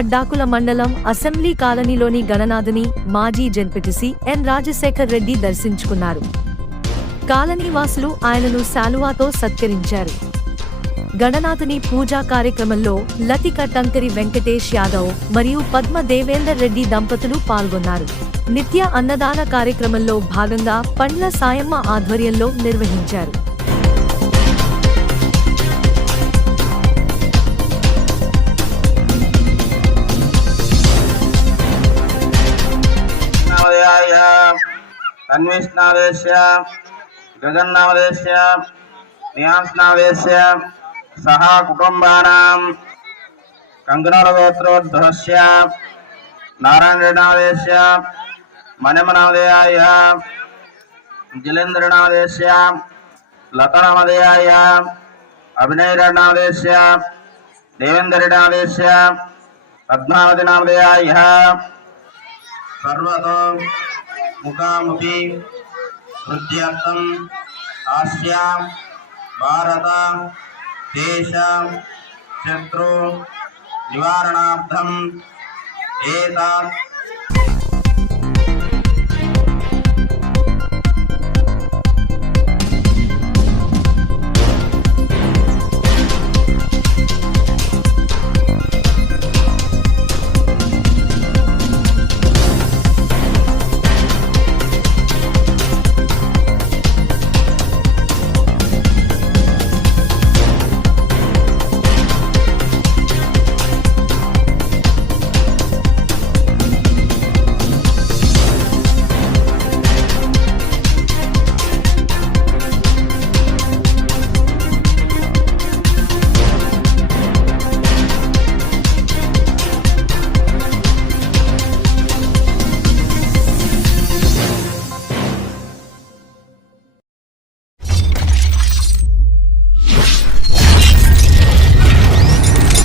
అడ్డాకుల మండలం అసెంబ్లీ కాలనీలోని గణనాథుని మాజీ జెడ్పీటీసీ ఎన్ రాజశేఖర్ రెడ్డి దర్శించుకున్నారు. కాలనీ వాసులు ఆయనను శాలువాతో సత్కరించారు. గణనాథుని పూజా కార్యక్రమంలో లతిక టంకరి వెంకటేష్ యాదవ్ మరియు పద్మ దేవేందర్ రెడ్డి దంపతులు పాల్గొన్నారు. నిత్య అన్నదాన కార్యక్రమంలో భాగంగా పండ్ల సాయమ్మ ఆధ్వర్యంలో నిర్వహించారు. తన్విష్ణావేశ్య గజన్నామదేశ్య నియాంస్నావేశ్య సహా కుటుంబానాం కంకణోత్రోద్భవస్య నారాయణనామదేశ్య మణిమనామదేయాయ జిలేంద్రనామదేశ్య లతనామదేయాయ అభినయనామదేశ్య దేవేంద్రనామదేశ్య పద్మావతినామదేయాయ సర్వతో ముఖాముఖి వృద్ధ్యర్థం ఆస్యా భారత దేశ శత్రు నివారణార్థం ఏతత్